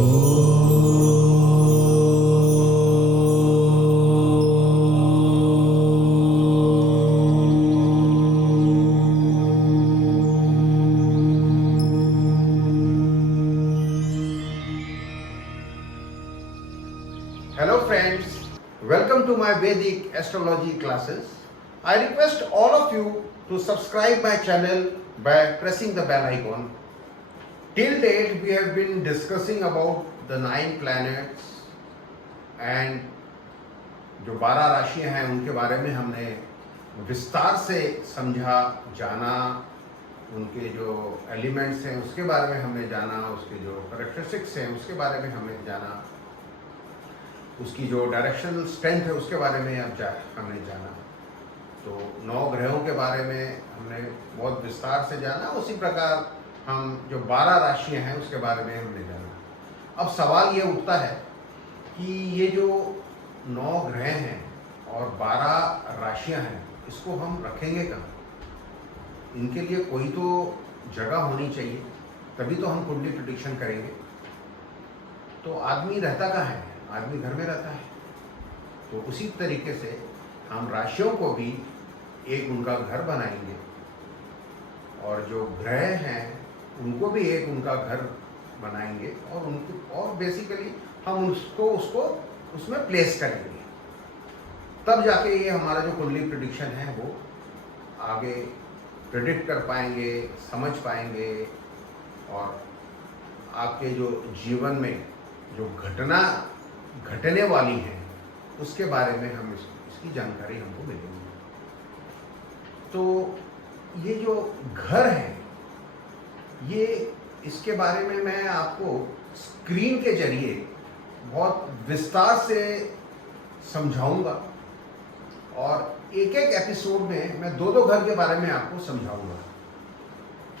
Hello friends, welcome to my Vedic astrology classes. I request all of you to subscribe my channel by pressing the bell icon. Till date we have been discussing about the 9 planets and जो 12 राशियां हैं उनके बारे में हमने विस्तार से समझा, जाना, उनके जो एलिमेंट्स हैं उसके बारे में हमने जाना, उसके जो कैरेक्टरिस्टिक्स हैं उसके बारे में हमने जाना, उसकी जो डायरेक्शनल स्ट्रेंथ है उसके बारे में हमने जाना। तो 9 ग्रहों के बारे में हमने बहुत विस्तार से जाना। उसी प्रकार हम जो 12 राशियां हैं उसके बारे में हमने जाना। अब सवाल ये उठता है कि ये जो 9 ग्रह हैं और 12 राशियां हैं इसको हम रखेंगे कहाँ? इनके लिए कोई तो जगह होनी चाहिए, तभी तो हम कुंडली प्रेडिक्शन करेंगे। तो आदमी रहता कहाँ है? आदमी घर में रहता है। तो उसी तरीके से हम राशियों को भी एक उनका घर बनाएंगे और जो ग्रह हैं उनको भी एक उनका घर बनाएंगे और बेसिकली हम उसको उसमें प्लेस करेंगे। तब जाके ये हमारा जो कुंडली प्रेडिक्शन है वो आगे प्रेडिक्ट कर पाएंगे, समझ पाएंगे और आपके जो जीवन में जो घटना घटने वाली है उसके बारे में हम इसकी जानकारी हमको मिलेगी। तो ये जो घर है ये इसके बारे में मैं आपको स्क्रीन के जरिए बहुत विस्तार से समझाऊंगा और एक एपिसोड में मैं 2-2 घर के बारे में आपको समझाऊंगा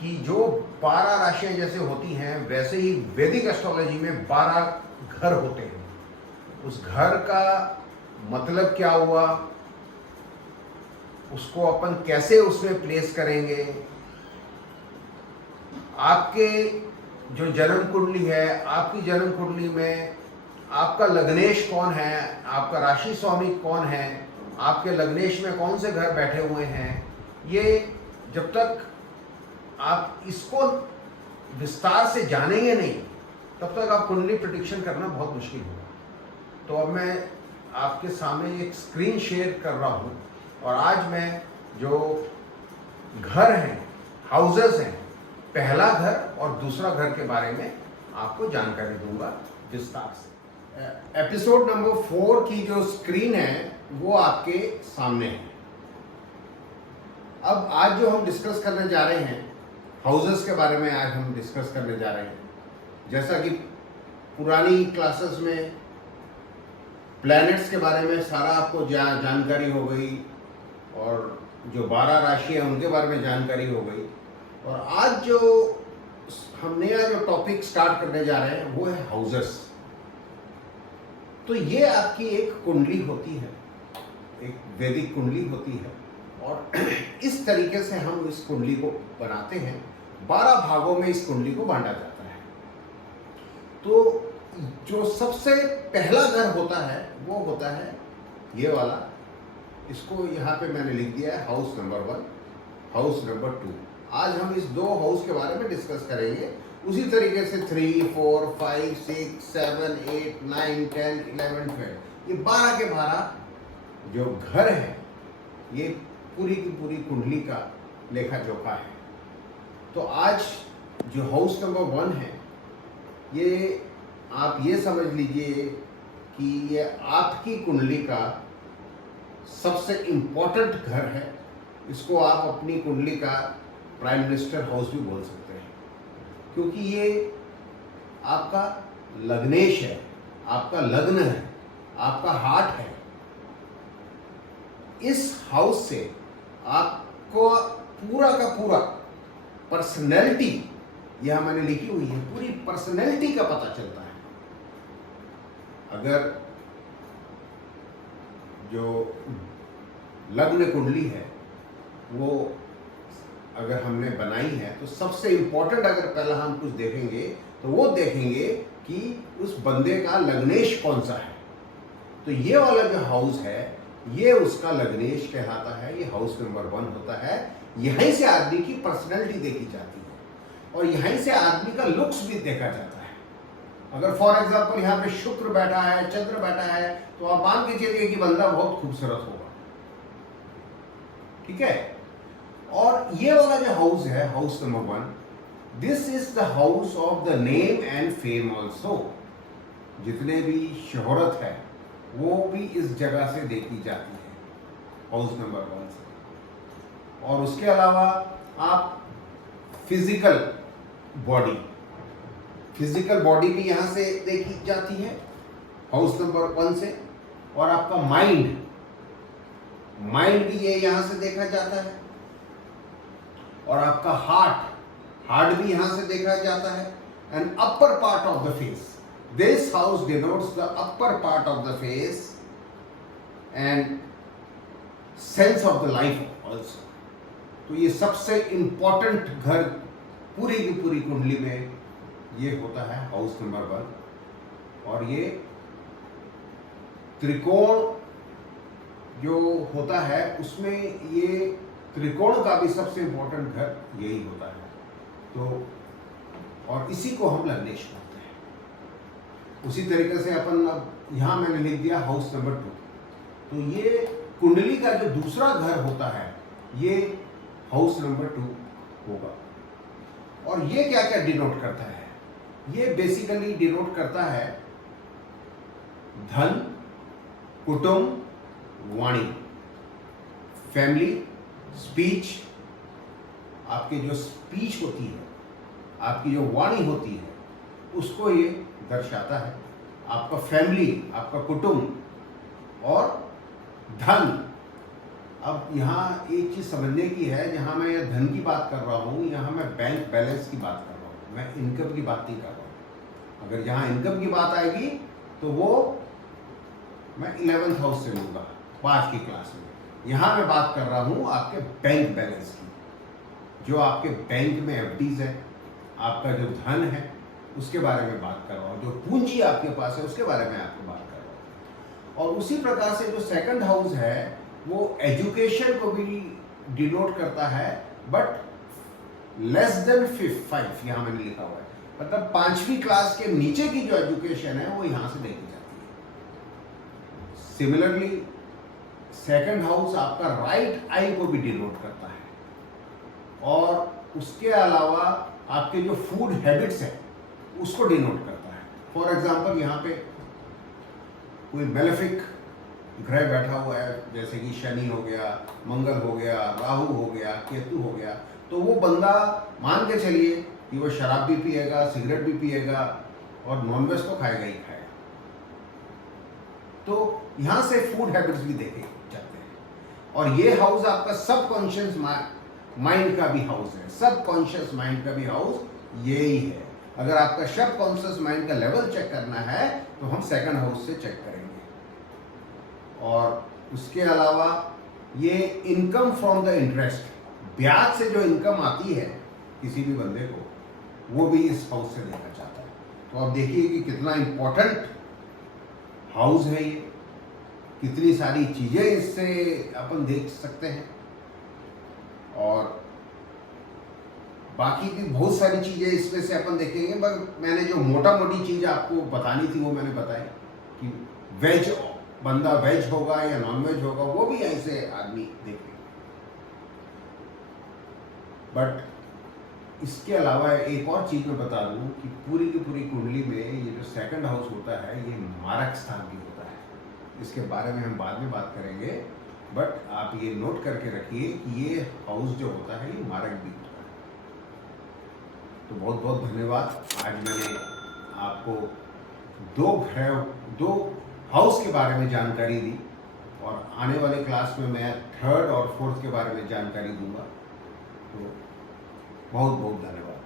कि जो 12 राशियां जैसे होती हैं वैसे ही वैदिक एस्ट्रोलॉजी में 12 घर होते हैं। उस घर का मतलब क्या हुआ, उसको अपन कैसे उसमें प्लेस करेंगे, आपके जो जन्म कुंडली है, आपकी जन्म कुंडली में आपका लग्नेश कौन है, आपका राशि स्वामी कौन है, आपके लग्नेश में कौन से घर बैठे हुए हैं, ये जब तक आप इसको विस्तार से जानेंगे नहीं तब तक आप कुंडली प्रेडिक्शन करना बहुत मुश्किल होगा। तो अब मैं आपके सामने एक स्क्रीन शेयर कर रहा हूँ और आज मैं जो घर हैं, हाउसेस हैं, पहला घर और दूसरा घर के बारे में आपको जानकारी दूंगा विस्तार से। एपिसोड नंबर 4 की जो स्क्रीन है वो आपके सामने है। अब आज जो हम डिस्कस करने जा रहे हैं हाउसेस के बारे में, आज हम डिस्कस करने जा रहे हैं। जैसा कि पुरानी क्लासेस में प्लैनेट्स के बारे में सारा आपको जानकारी हो गई और जो 12 राशि है उनके बारे में जानकारी हो गई, और आज जो हम नया जो टॉपिक स्टार्ट करने जा रहे हैं वो है हाउसेस। तो ये आपकी एक कुंडली होती है, एक वैदिक कुंडली होती है और इस तरीके से हम इस कुंडली को बनाते हैं। 12 भागों में इस कुंडली को बांटा जाता है। तो जो सबसे पहला घर होता है वो होता है ये वाला, इसको यहाँ पे मैंने लिख दिया है हाउस नंबर 1, हाउस नंबर 2। आज हम इस 2 हाउस के बारे में डिस्कस करेंगे। उसी तरीके से 3, 4, 5, 6, 7, 8, 9, 10, 11, 12 ये 12 के 12 जो घर है ये पूरी की पूरी कुंडली का लेखा जोखा है। तो आज जो हाउस नंबर 1 है ये आप ये समझ लीजिए कि ये आपकी कुंडली का सबसे इम्पोर्टेंट घर है। इसको आप अपनी कुंडली का प्राइम मिनिस्टर हाउस भी बोल सकते हैं, क्योंकि ये आपका लग्नेश है, आपका लग्न है, आपका हार्ट है। इस हाउस से आपको पूरा का पूरा पर्सनैलिटी, यह मैंने लिखी हुई है, पूरी पर्सनैलिटी का पता चलता है। अगर जो लग्न कुंडली है वो अगर हमने बनाई है तो सबसे इम्पोर्टेंट अगर पहला हम कुछ देखेंगे तो वो देखेंगे कि उस बंदे का लग्नेश कौन सा है। तो ये वाला जो हाउस है ये उसका लग्नेश कहलाता है, ये हाउस नंबर 1 होता है। यहीं से आदमी की पर्सनैलिटी देखी जाती है और यहीं से आदमी का लुक्स भी देखा जाता है। अगर फॉर एग्जाम्पल यहाँ पे शुक्र बैठा है, चंद्र बैठा है, तो आप मान के चलिए कि बंदा बहुत खूबसूरत होगा, ठीक है। और ये वाला जो हाउस है, house number 1, this is the house of the name and fame also. जितने भी शोहरत है वो भी इस जगह से देखी जाती है, हाउस नंबर 1 से। और उसके अलावा आप फिजिकल बॉडी भी यहां से देखी जाती है हाउस नंबर 1 से। और आपका माइंड भी ये यहां से देखा जाता है। और आपका हार्ट भी यहां से देखा जाता है। And upper part of the face, this house denotes the upper part of the face and sense of the life also. तो ये सबसे इंपॉर्टेंट घर पूरी की पूरी कुंडली में ये होता है हाउस नंबर 1। और ये त्रिकोण जो होता है उसमें ये त्रिकोण का भी सबसे इंपॉर्टेंट घर यही होता है। तो और इसी को हम लग्नेश कहते हैं। उसी तरीके से अपन अब यहाँ मैंने लिख दिया हाउस नंबर 2। तो ये कुंडली का जो दूसरा घर होता है ये हाउस नंबर 2 होगा। और ये क्या क्या डिनोट करता है? ये बेसिकली डिनोट करता है धन, कुटुंब, वाणी, फैमिली, स्पीच। आपकी जो स्पीच होती है, आपकी जो वाणी होती है, उसको ये दर्शाता है। आपका फैमिली, आपका कुटुंब और धन। अब यहाँ एक चीज समझने की है, जहाँ मैं ये धन की बात कर रहा हूँ, यहाँ मैं बैंक बैलेंस की बात कर रहा हूँ, मैं इनकम की बात नहीं कर रहा हूँ। अगर यहाँ इनकम की बात आएगी तो वो मैं 11th हाउस से लूँगा 5 की क्लास में। यहाँ मैं बात कर रहा हूँ आपके बैंक बैलेंस की, जो आपके बैंक में एफडीज है, आपका जो धन है उसके बारे में बात कर रहा हूँ, जो पूंजी आपके पास है उसके बारे में आपको बात कर रहा हूँ। और उसी प्रकार से जो सेकंड हाउस है वो एजुकेशन को भी डिनोट करता है, बट लेस देन 5 यहाँ मैंने लिखा हुआ है, मतलब 5वीं क्लास के नीचे की जो एजुकेशन है वो यहाँ से देखी जाती है। सिमिलरली सेकंड हाउस आपका राइट आई को भी डिनोट करता है। और उसके अलावा आपके जो फूड हैबिट्स है उसको डिनोट करता है। फॉर एग्जांपल यहाँ पे कोई मेलेफिक ग्रह बैठा हुआ है, जैसे कि शनि हो गया, मंगल हो गया, राहु हो गया, केतु हो गया, तो वो बंदा मान के चलिए कि वो शराब भी पिएगा, सिगरेट भी पिएगा और नॉनवेज तो खाएगा ही खाएगा। तो यहाँ से फूड हैबिट्स भी देखे जाते हैं। और ये हाउस आपका सबकॉन्शियस माइंड का भी हाउस है, सबकॉन्शियस माइंड का भी हाउस यही है। अगर आपका सबकॉन्शियस माइंड का लेवल चेक करना है तो हम सेकंड हाउस से चेक करेंगे। और उसके अलावा ये इनकम फ्रॉम द इंटरेस्ट, ब्याज से जो इनकम आती है किसी भी बंदे को, वो भी इस हाउस से देखा जाता है। तो आप देखिए कि कितना इंपॉर्टेंट हाउस है ये, कितनी सारी चीजें इससे अपन देख सकते हैं। और बाकी की बहुत सारी चीजें इसमें से अपन देखेंगे, पर मैंने जो मोटा मोटी चीज आपको बतानी थी वो मैंने बताई कि वेज बंदा वेज होगा या नॉन वेज होगा वो भी ऐसे आदमी देखेंगे। बट इसके अलावा एक और चीज मैं बता दूं कि पूरी की पूरी कुंडली में ये जो सेकंड हाउस होता है ये मारक स्थान भी होता है। इसके बारे में हम बाद में बात करेंगे, बट आप ये नोट करके रखिए कि ये हाउस जो होता है ये मारक भी होता है। तो बहुत बहुत धन्यवाद। आज मैंने आपको दो हाउस के बारे में जानकारी दी और आने वाले क्लास में मैं 3rd और 4th के बारे में जानकारी दूंगा। तो बहुत बहुत धन्यवाद।